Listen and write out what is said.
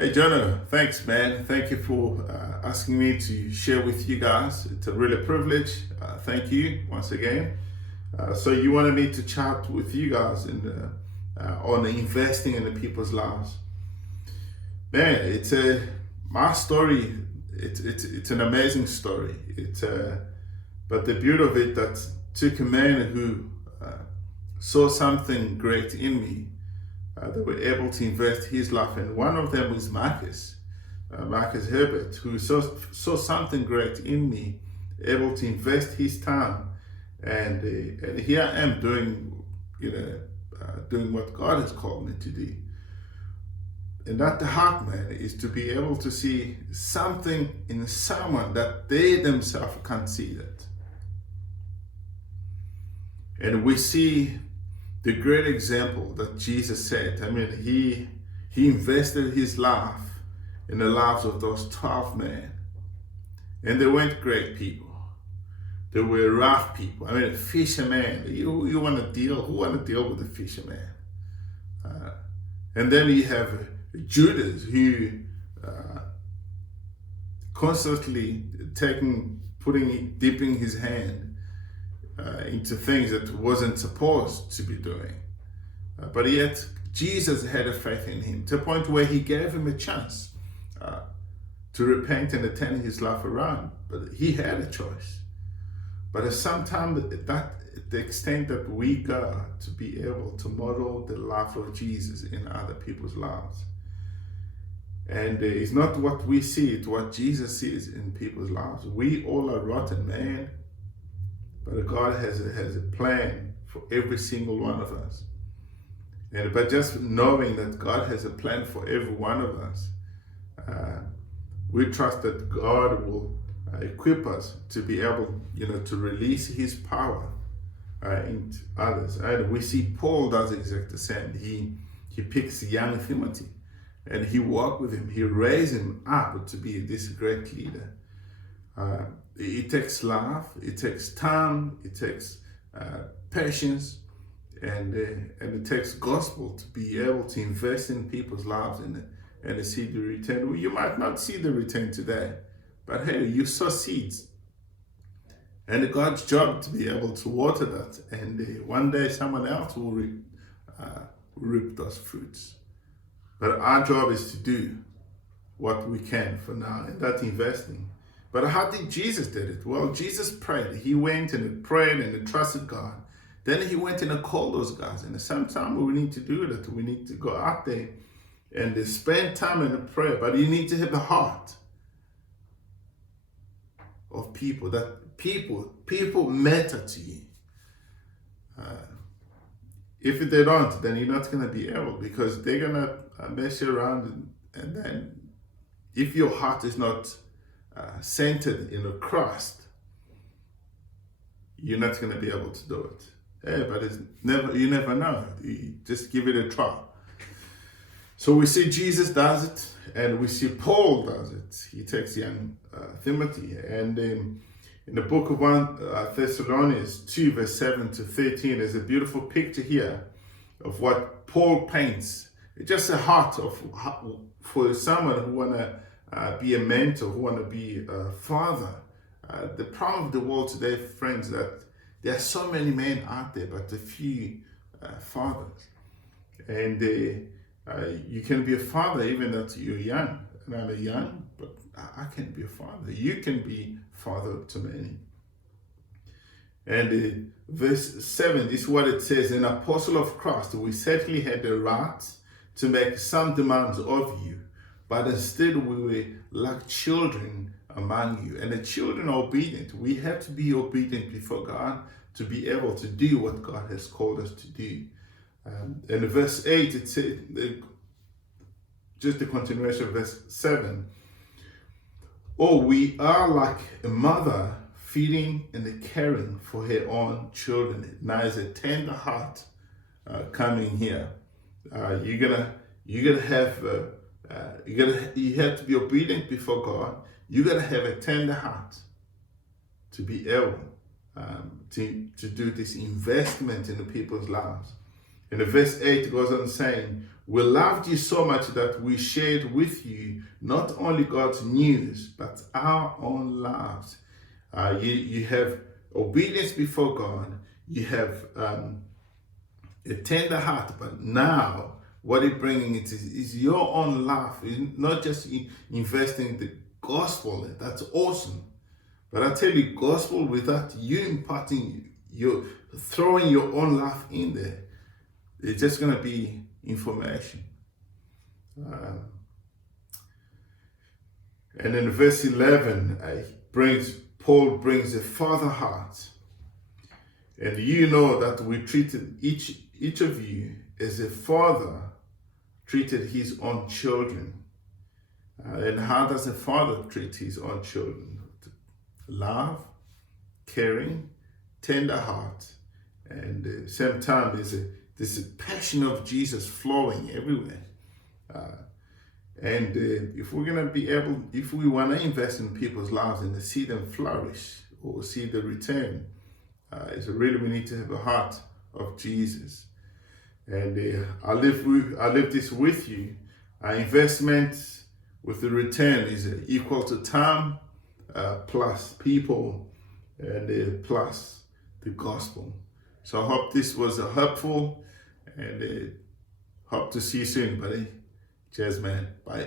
Hey, Jonah, thanks, man. Thank you for asking me to share with you guys. It's a really privilege. Thank you once again. So you wanted me to chat with you guys on investing in the people's lives. Man, it's my story. It's an amazing story. But the beauty of it that took a man who saw something great in me. They were able to invest his life, and one of them was Marcus Herbert, who saw something great in me, able to invest his time, and here I am doing what God has called me to do. And at the heart, man, is to be able to see something in someone that they themselves can't see that. And we see the great example that Jesus set. I mean, he invested his life in the lives of those 12 men. And they weren't great people. They were rough people. I mean, a fisherman. Who want to deal with a fisherman? And then you have Judas, who constantly dipping his hand into things that wasn't supposed to be doing. But yet, Jesus had a faith in him to a point where he gave him a chance to repent and turn his life around. But he had a choice. But sometimes the extent that we go to be able to model the life of Jesus in other people's lives. And it's not what we see, it's what Jesus sees in people's lives. We all are rotten, man. But God has a plan for every single one of us. And by just knowing that God has a plan for every one of us, we trust that God will equip us to be able, to release His power into others. And we see Paul does exactly the same. He picks young Timothy, and he walked with him. He raised him up to be this great leader. It takes love, it takes time, it takes patience, and it takes gospel to be able to invest in people's lives and see the return. Well, you might not see the return today, but hey, you sow seeds. And God's job to be able to water that, and one day someone else will reap those fruits. But our job is to do what we can for now, and that investing. But how did Jesus did it? Well, Jesus prayed. He went and he prayed and he trusted God. Then he went and he called those guys. And sometimes we need to do that. We need to go out there and spend time in prayer. But you need to have the heart of people. That people matter to you. If they don't, then you're not going to be able, because they're going to mess you around. And then if your heart is not centered in a Christ, you're not going to be able to do it. Hey, but you never know. You just give it a try. So we see Jesus does it, and we see Paul does it. He takes young Timothy, and in the book of 1 Thessalonians 2 verse 7 to 13, there's a beautiful picture here of what Paul paints. It's just a heart for someone who want to be a mentor, who want to be a father. The problem of the world today, friends, that there are so many men out there, but a few fathers. And you can be a father even though you're young. And I'm young, but I can be a father. You can be father to many. And verse 7 is what it says: an apostle of Christ, we certainly had the right to make some demands of you, but instead we were like children among you. And the children are obedient. We have to be obedient before God to be able to do what God has called us to do. In verse 8, it says, just the continuation of verse 7, oh, we are like a mother feeding and caring for her own children. Now is a tender heart coming here. You have to be obedient before God. You gotta have a tender heart to be able to do this investment in the people's lives. And the verse 8 goes on saying, we loved you so much that we shared with you not only God's news, but our own lives. You have obedience before God. You have a tender heart, but now what you're bringing it is your own life. It's not just investing the gospel. That's awesome. But I tell you, gospel without you imparting, you throwing your own life in there, it's just going to be information. And in verse 11, Paul brings a father heart. And you know that we treated each of you as a father treated his own children. And how does a father treat his own children? Love, caring, tender heart, and at the same time there's a passion of Jesus flowing everywhere. And if we're gonna be able, if we want to invest in people's lives and to see them flourish or see the return, it's really we need to have a heart of Jesus. And I live this with you. Our investment with the return is equal to time plus people and plus the gospel. So I hope this was helpful, and hope to see you soon, buddy. Cheers, man. Bye.